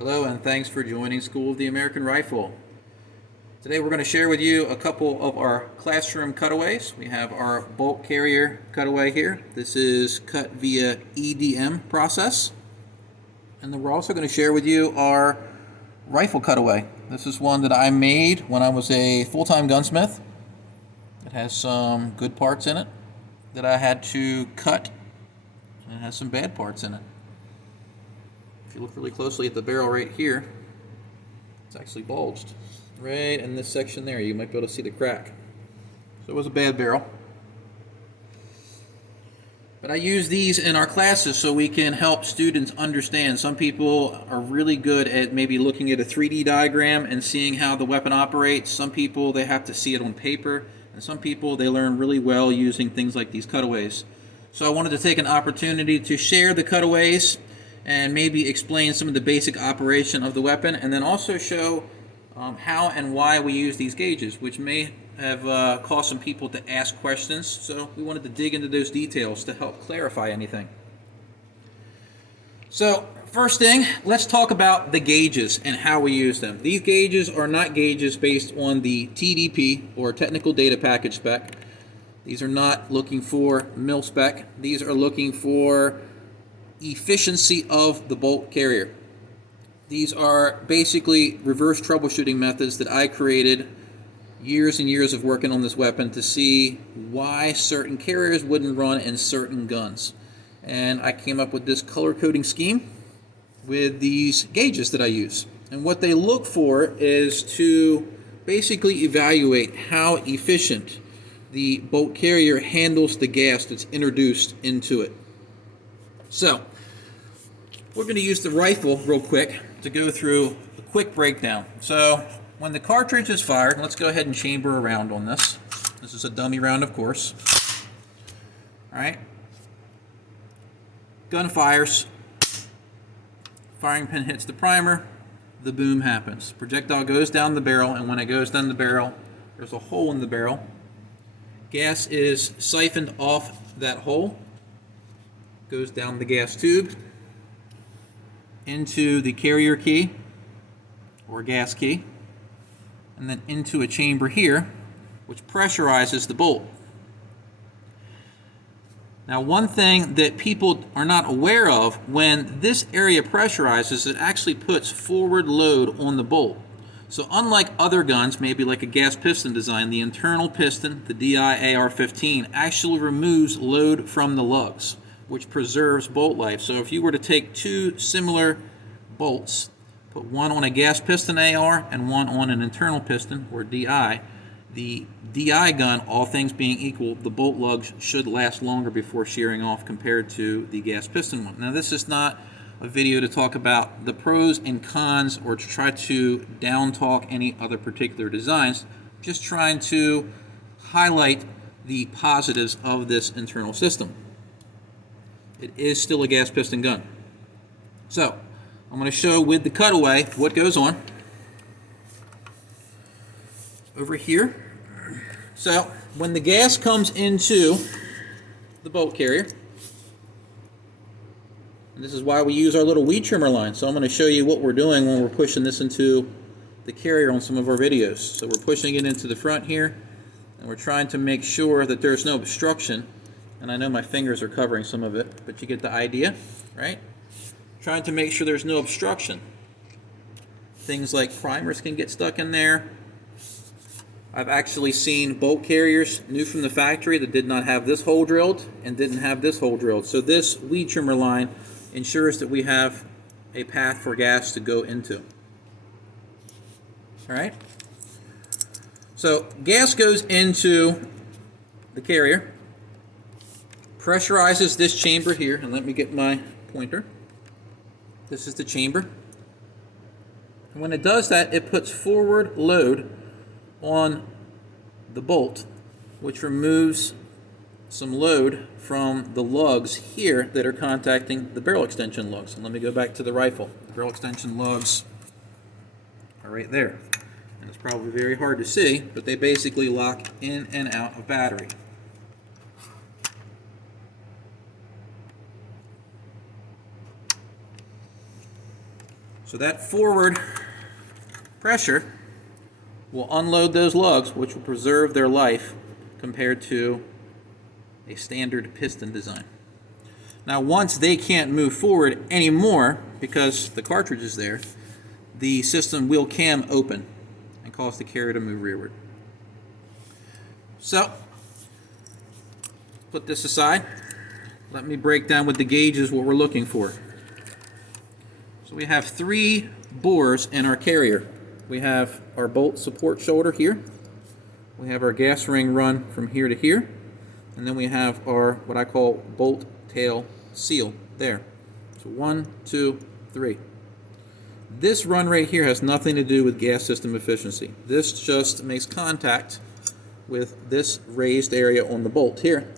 Hello and thanks for joining School of the American Rifle. Today we're going to share with you a couple of our classroom cutaways. We have our bolt carrier cutaway here. This is cut via EDM process. And then we're also going to share with you our rifle cutaway. This is one that I made when I was a full-time gunsmith. It has some good parts in it that I had to cut, and it has some bad parts in it. If you look really closely at the barrel right here, it's actually bulged. Right in this section there, you might be able to see the crack. So it was a bad barrel. But I use these in our classes so we can help students understand. Some people are really good at maybe looking at a 3D diagram and seeing how the weapon operates. Some people, they have to see it on paper. And some people, they learn really well using things like these cutaways. So I wanted to take an opportunity to share the cutaways and maybe explain some of the basic operation of the weapon, and then also show how and why we use these gauges, which may have caused some people to ask questions. So we wanted to dig into those details to help clarify anything. So first thing, let's talk about the gauges and how we use them. These gauges are not gauges based on the TDP, or Technical Data Package spec. These are not looking for mil spec. These are looking for efficiency of the bolt carrier. These are basically reverse troubleshooting methods that I created years and years of working on this weapon to see why certain carriers wouldn't run in certain guns. And I came up with this color coding scheme with these gauges that I use. And what they look for is to basically evaluate how efficient the bolt carrier handles the gas that's introduced into it. So we're going to use the rifle real quick to go through a quick breakdown. So when the cartridge is fired, let's go ahead and chamber a round on this. This is a dummy round, of course. All right. Gun fires. Firing pin hits the primer. The boom happens. Projectile goes down the barrel, and when it goes down the barrel, there's a hole in the barrel. Gas is siphoned off that hole, goes down the gas tube into the carrier key or gas key, and then into a chamber here which pressurizes the bolt. Now, one thing that people are not aware of, when this area pressurizes, it actually puts forward load on the bolt. So unlike other guns, maybe like a gas piston design, the internal piston, the DI AR-15, actually removes load from the lugs, which preserves bolt life. So if you were to take two similar bolts, put one on a gas piston AR and one on an internal piston, or DI, the DI gun, all things being equal, the bolt lugs should last longer before shearing off compared to the gas piston one. Now, this is not a video to talk about the pros and cons or to try to down talk any other particular designs, just trying to highlight the positives of this internal system. It is still a gas piston gun. So I'm going to show with the cutaway what goes on over here. So when the gas comes into the bolt carrier, and this is why we use our little weed trimmer line. So I'm going to show you what we're doing when we're pushing this into the carrier on some of our videos. So we're pushing it into the front here, and we're trying to make sure that there's no obstruction. And I know my fingers are covering some of it, but you get the idea, right? Trying to make sure there's no obstruction. Things like primers can get stuck in there. I've actually seen bolt carriers new from the factory that did not have this hole drilled and didn't have this hole drilled. So this weed trimmer line ensures that we have a path for gas to go into. All right? So gas goes into the carrier, pressurizes this chamber here, and let me get my pointer. This is the chamber. And when it does that, it puts forward load on the bolt, which removes some load from the lugs here that are contacting the barrel extension lugs. And let me go back to the rifle. The barrel extension lugs are right there. And it's probably very hard to see, but they basically lock in and out of battery. So that forward pressure will unload those lugs, which will preserve their life compared to a standard piston design. Now, once they can't move forward anymore because the cartridge is there, the system will cam open and cause the carrier to move rearward. So, put this aside. Let me break down with the gauges what we're looking for. So we have 3 bores in our carrier. We have our bolt support shoulder here. We have our gas ring run from here to here. And then we have our, what I call, bolt tail seal there. So 1, 2, 3. This run right here has nothing to do with gas system efficiency. This just makes contact with this raised area on the bolt here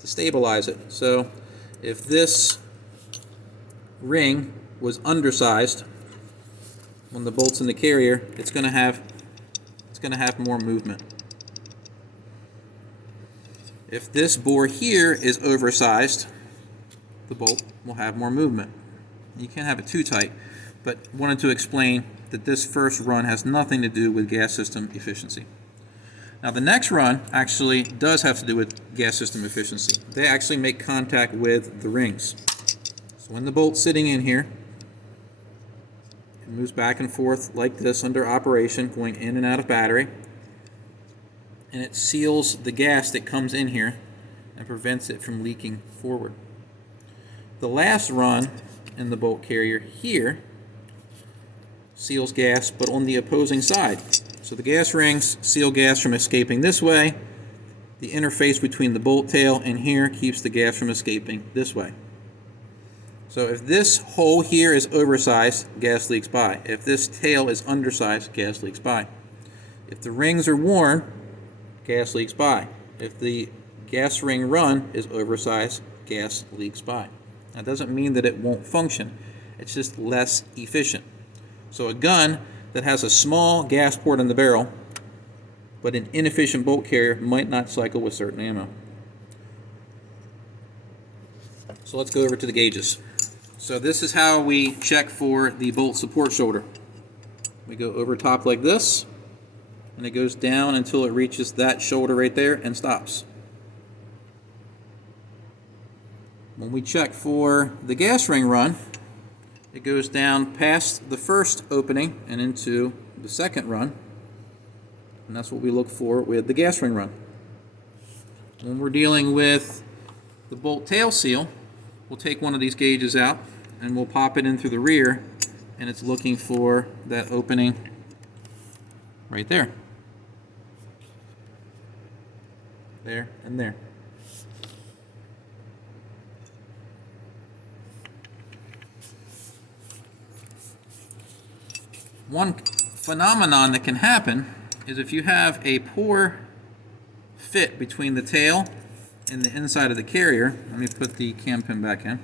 to stabilize it. So if this ring was undersized when the bolt's in the carrier, it's going to have more movement. If this bore here is oversized, the bolt will have more movement. You can't have it too tight, but wanted to explain that this first run has nothing to do with gas system efficiency. Now the next run actually does have to do with gas system efficiency. They actually make contact with the rings. So when the bolt's sitting in here, it moves back and forth like this under operation, going in and out of battery, and it seals the gas that comes in here and prevents it from leaking forward. The last run in the bolt carrier here seals gas, but on the opposing side. So the gas rings seal gas from escaping this way. The interface between the bolt tail and here keeps the gas from escaping this way. So if this hole here is oversized, gas leaks by. If this tail is undersized, gas leaks by. If the rings are worn, gas leaks by. If the gas ring run is oversized, gas leaks by. That doesn't mean that it won't function. It's just less efficient. So a gun that has a small gas port in the barrel, but an inefficient bolt carrier, might not cycle with certain ammo. So let's go over to the gauges. So this is how we check for the bolt support shoulder. We go over top like this, and it goes down until it reaches that shoulder right there and stops. When we check for the gas ring run, it goes down past the first opening and into the second run, and that's what we look for with the gas ring run. When we're dealing with the bolt tail seal, we'll take one of these gauges out and we'll pop it in through the rear, and it's looking for that opening right there. There and there. One phenomenon that can happen is if you have a poor fit between the tail and the inside of the carrier. Let me put the cam pin back in.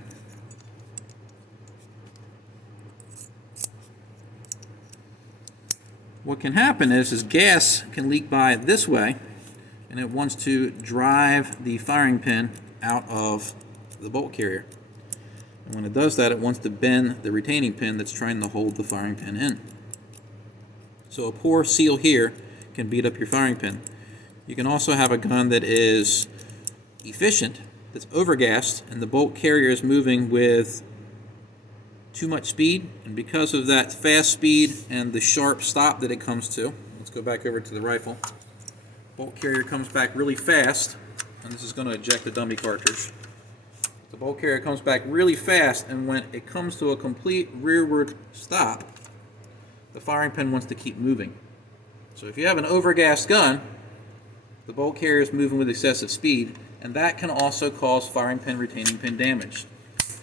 What can happen is gas can leak by this way, and it wants to drive the firing pin out of the bolt carrier. And when it does that, it wants to bend the retaining pin that's trying to hold the firing pin in. So a poor seal here can beat up your firing pin. You can also have a gun that is efficient, that's overgassed, and the bolt carrier is moving with too much speed, and because of that fast speed and the sharp stop that it comes to, let's go back over to the rifle. Bolt carrier comes back really fast, and this is going to eject the dummy cartridge. The bolt carrier comes back really fast, and when it comes to a complete rearward stop, the firing pin wants to keep moving. So if you have an overgassed gun, the bolt carrier is moving with excessive speed, and that can also cause firing pin retaining pin damage.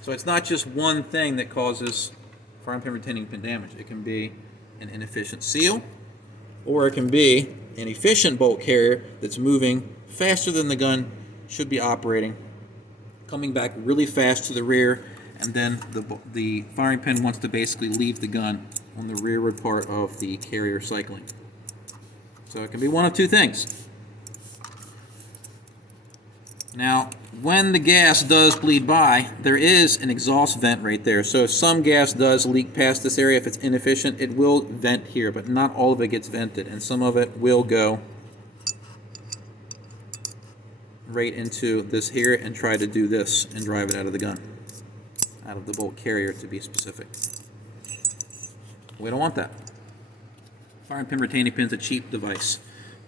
So it's not just one thing that causes firing pin retaining pin damage. It can be an inefficient seal, or it can be an efficient bolt carrier that's moving faster than the gun should be operating, coming back really fast to the rear, and then the firing pin wants to basically leave the gun on the rearward part of the carrier cycling. So it can be one of two things. Now, when the gas does bleed by, there is an exhaust vent right there. So if some gas does leak past this area, if it's inefficient, it will vent here, but not all of it gets vented, and some of it will go right into this here and try to do this and drive it out of the gun, out of the bolt carrier to be specific. We don't want that. Firing pin retaining pin is a cheap device,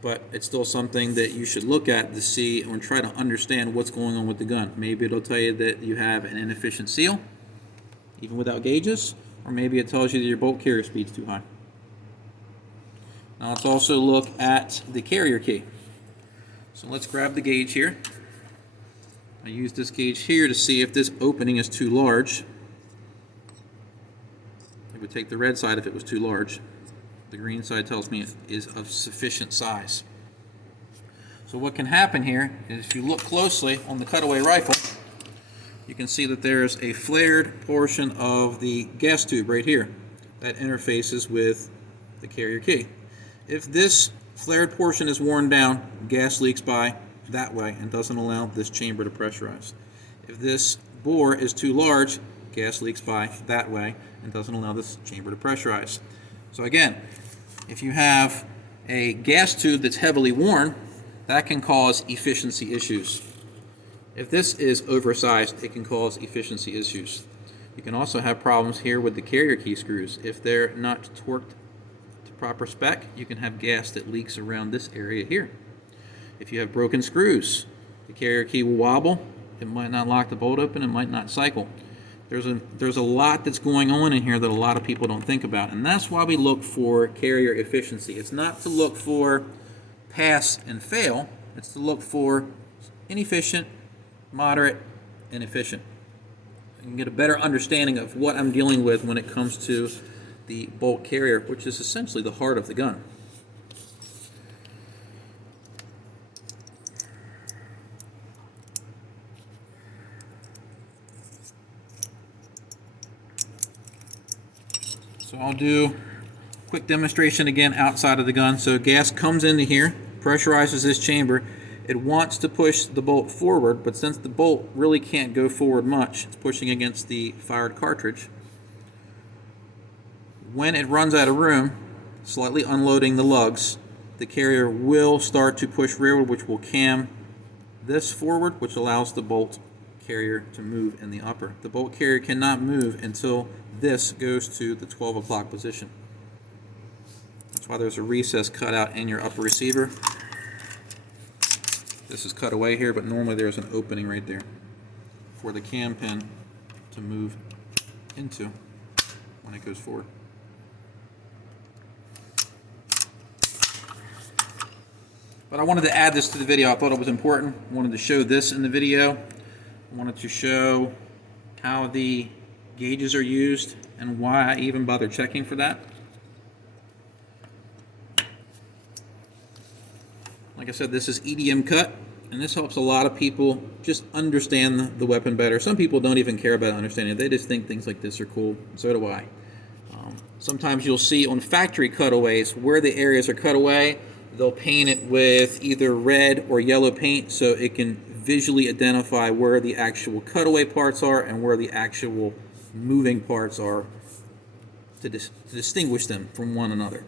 but it's still something that you should look at to see and try to understand what's going on with the gun. Maybe it'll tell you that you have an inefficient seal, even without gauges, or maybe it tells you that your bolt carrier speed's too high. Now let's also look at the carrier key. So let's grab the gauge here. I use this gauge here to see if this opening is too large. I would take the red side if it was too large. The green side tells me it is of sufficient size. So what can happen here is if you look closely on the Cutaway rifle, you can see that there's a flared portion of the gas tube right here that interfaces with the carrier key. If this flared portion is worn down, gas leaks by that way and doesn't allow this chamber to pressurize. If this bore is too large, gas leaks by that way and doesn't allow this chamber to pressurize. So again, if you have a gas tube that's heavily worn, that can cause efficiency issues. If this is oversized, it can cause efficiency issues. You can also have problems here with the carrier key screws. If they're not torqued to proper spec, you can have gas that leaks around this area here. If you have broken screws, the carrier key will wobble, it might not lock the bolt open, it might not cycle. There's a lot that's going on in here that a lot of people don't think about, and that's why we look for carrier efficiency. It's not to look for pass and fail, it's to look for inefficient, moderate, and efficient. I can get a better understanding of what I'm dealing with when it comes to the bolt carrier, which is essentially the heart of the gun. So I'll do a quick demonstration again outside of the gun. So gas comes into here, pressurizes this chamber. It wants to push the bolt forward, but since the bolt really can't go forward much, it's pushing against the fired cartridge. When it runs out of room, slightly unloading the lugs, the carrier will start to push rearward, which will cam this forward, which allows the bolt carrier to move in the upper. The bolt carrier cannot move until this goes to the 12 o'clock position. That's why there's a recess cut out in your upper receiver. This is cut away here, but normally there's an opening right there for the cam pin to move into when it goes forward. But I wanted to add this to the video. I thought it was important. I wanted to show this in the video. I wanted to show how the gauges are used and why I even bother checking for that. Like I said, this is EDM cut, and this helps a lot of people just understand the weapon better. Some people don't even care about understanding it. They just think things like this are cool. So do I. Sometimes you'll see on factory cutaways where the areas are cut away, they'll paint it with either red or yellow paint so it can visually identify where the actual cutaway parts are and where the actual moving parts are to distinguish them from one another.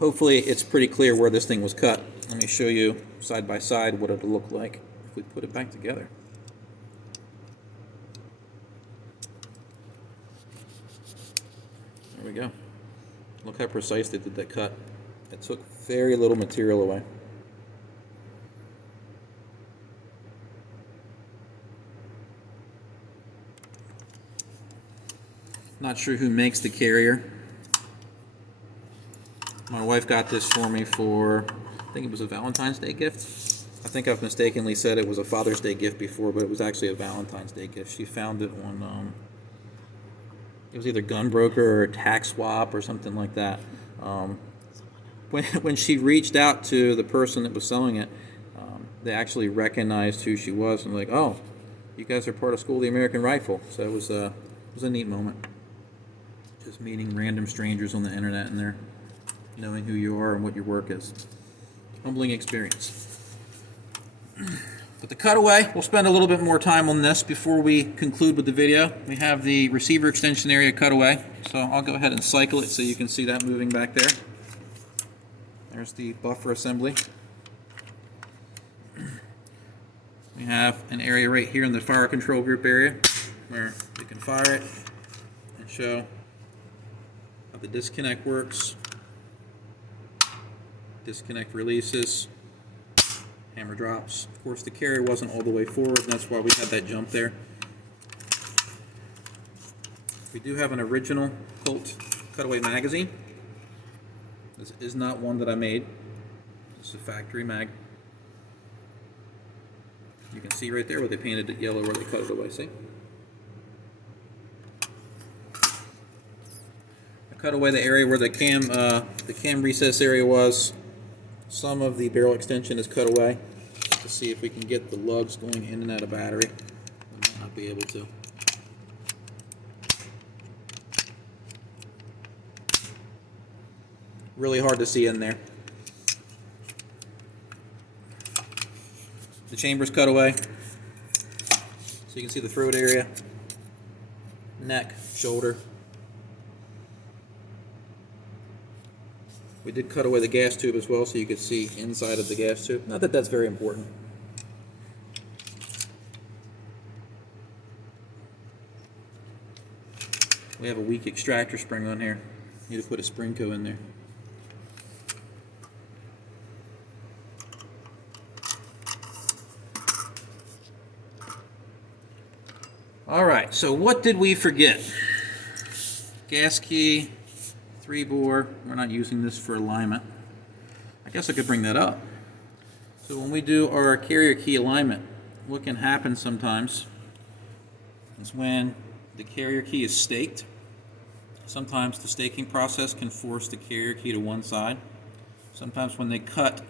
Hopefully it's pretty clear where this thing was cut. Let me show you side by side what it'll look like if we put it back together. There we go. Look how precise they did that cut. It took very little material away. Not sure who makes the carrier. My wife got this for me for, I think it was a Valentine's Day gift. I think I've mistakenly said it was a Father's Day gift before, but it was actually a Valentine's Day gift. She found it on, it was either Gunbroker or Tax Swap or something like that. When she reached out to the person that was selling it, they actually recognized who she was and like, oh, you guys are part of School of the American Rifle. So it was a neat moment. Just meeting random strangers on the internet and they're knowing who you are and what your work is. Humbling experience. But the Cutaway, we'll spend a little bit more time on this before we conclude with the video. We have the receiver extension area Cutaway, so I'll go ahead and cycle it so you can see that moving back there. There's the buffer assembly. We have an area right here in the fire control group area where you can fire it and show how the disconnect works. Disconnect releases. Hammer drops. Of course, the carrier wasn't all the way forward, and that's why we had that jump there. We do have an original Colt Cutaway magazine. This is not one that I made. This is a factory mag. You can see right there where they painted it yellow where they cut it away, see? I cut away the area where the cam recess area was. Some of the barrel extension is cut away to see if we can get the lugs going in and out of battery. We might not be able to. Really hard to see in there. The chamber's cut away, so you can see the throat area, neck, shoulder. We did cut away the gas tube as well so you could see inside of the gas tube. Not that that's very important. We have a weak extractor spring on here. Need to put a spring co in there. Alright, so what did we forget? Gas key, 3-bore. We're not using this for alignment. I guess I could bring that up. So when we do our carrier key alignment, what can happen sometimes is when the carrier key is staked, sometimes the staking process can force the carrier key to one side. Sometimes when they cut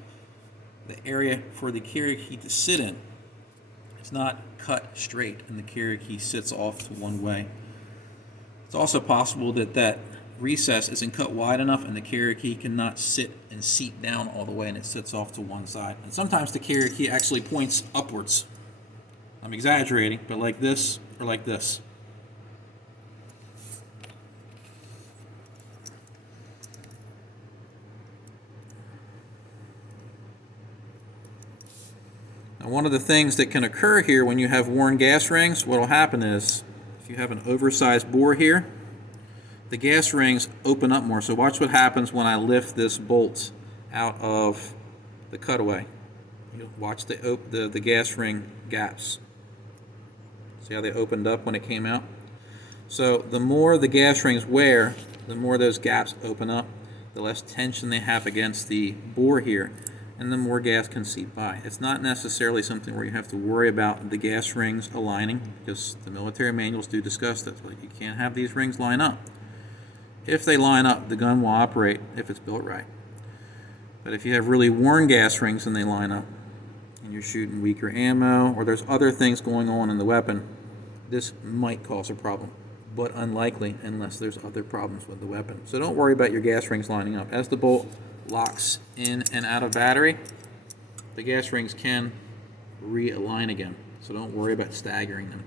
the area for the carrier key to sit in, it's not cut straight and the carrier key sits off to one way. It's also possible that that recess isn't cut wide enough and the carrier key cannot sit and seat down all the way and it sits off to one side. And sometimes the carrier key actually points upwards. I'm exaggerating, but like this or like this. Now, one of the things that can occur here when you have worn gas rings, what will happen is, if you have an oversized bore here, the gas rings open up more. So watch what happens when I lift this bolt out of the Cutaway. You'll watch the gas ring gaps. See how they opened up when it came out? So the more the gas rings wear, the more those gaps open up, the less tension they have against the bore here, and the more gas can seep by. It's not necessarily something where you have to worry about the gas rings aligning, because the military manuals do discuss that. Like, you can't have these rings line up. If they line up, the gun will operate if it's built right. But if you have really worn gas rings and they line up, and you're shooting weaker ammo, or there's other things going on in the weapon, this might cause a problem, but unlikely unless there's other problems with the weapon. So don't worry about your gas rings lining up. As the bolt locks in and out of battery, the gas rings can realign again. So don't worry about staggering them.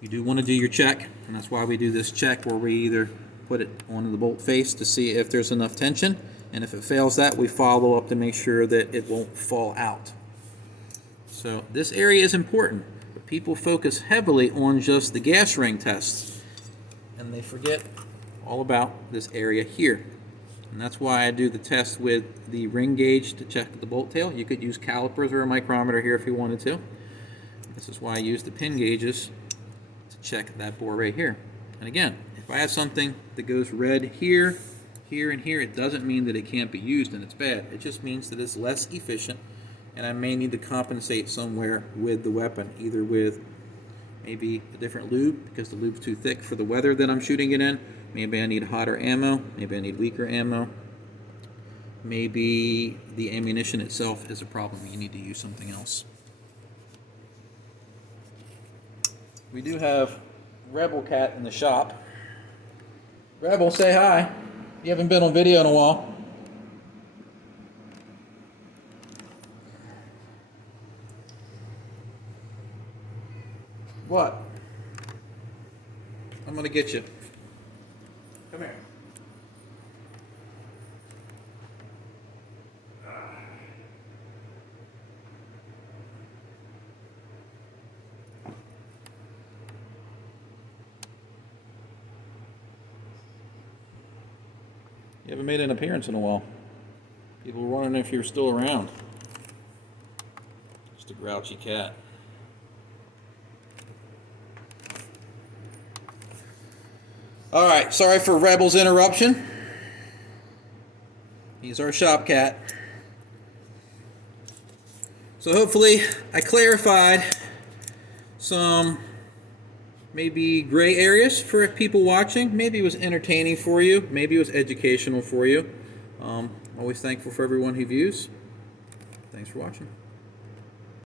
You do want to do your check, and that's why we do this check where we either put it onto the bolt face to see if there's enough tension, and if it fails that, we follow up to make sure that it won't fall out. So this area is important, but people focus heavily on just the gas ring tests, and they forget all about this area here. And that's why I do the test with the ring gauge to check the bolt tail. You could use calipers or a micrometer here if you wanted to. This is why I use the pin gauges to check that bore right here. And again, if I have something that goes red here, here, and here, it doesn't mean that it can't be used and it's bad. It just means that it's less efficient, and I may need to compensate somewhere with the weapon, either with maybe a different lube because the lube's too thick for the weather that I'm shooting it in. Maybe I need hotter ammo. Maybe I need weaker ammo. Maybe the ammunition itself is a problem. You need to use something else. We do have Rebel Cat in the shop. Rebel, say hi. You haven't been on video in a while. What? I'm gonna get you. Come here. You haven't made an appearance in a while. People were wondering if you were still around. Just a grouchy cat. All right, sorry for Rebel's interruption. He's our shop cat. So hopefully I clarified some maybe gray areas for people watching. Maybe it was entertaining for you. Maybe it was educational for you. Always thankful for everyone who views. Thanks for watching.